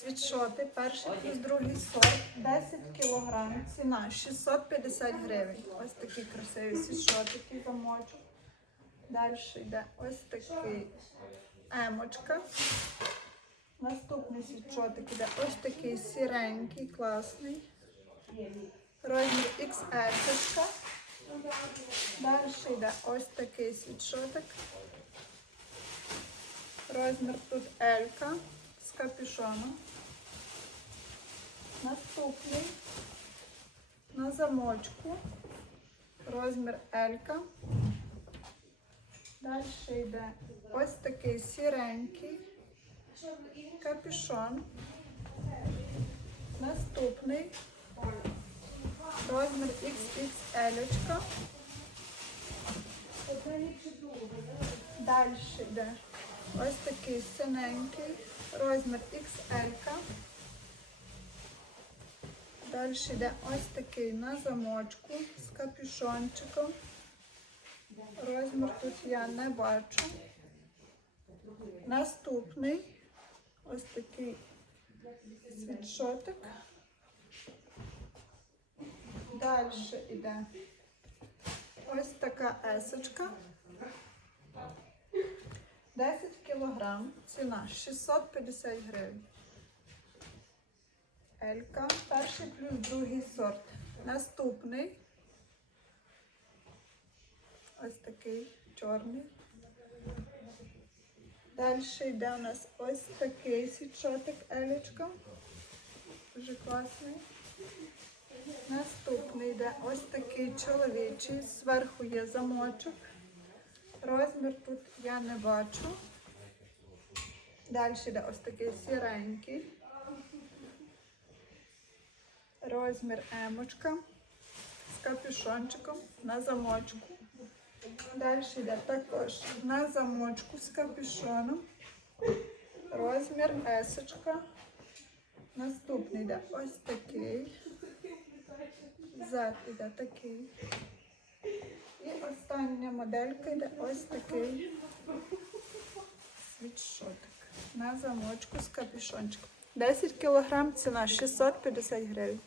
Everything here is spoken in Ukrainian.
Світшоти, перший плюс другий сорт, 10 кг, ціна 650 гривень. Ось такі красиві світшотики, замочок. Далі йде ось такий емочка. Наступний світшотик іде ось такий сіренький, класний. Розмір XL. Далі йде ось такий світшотик. Розмір тут L з капюшоном. Наступний на замочку. Розмір L. Далі йде ось такий сіренький капюшон. Наступний розмір XXL. Далі йде ось такий синенький, розмір XL. Далі йде ось такий на замочку з капюшончиком. Розмір тут я не бачу. Наступний ось такий світшотик. Далі йде ось така есочка. 10 кілограм, ціна 650 гривень. Елька, перший плюс другий сорт. Наступний. Ось такий чорний. Далі йде у нас ось такий світшотик Елічка. Дуже класний. Наступний йде ось такий чоловічий. Зверху є замочок. Розмір тут я не бачу. Далі йде ось такий сіренький. Розмір емочка з капюшончиком на замочку. Далі йде також на замочку з капюшоном. Розмір есочка. Наступний йде ось такий. Зад йде такий. І остання моделька йде ось такий світшотик на замочку з капюшончиком. 10 кг ціна 650 гривень.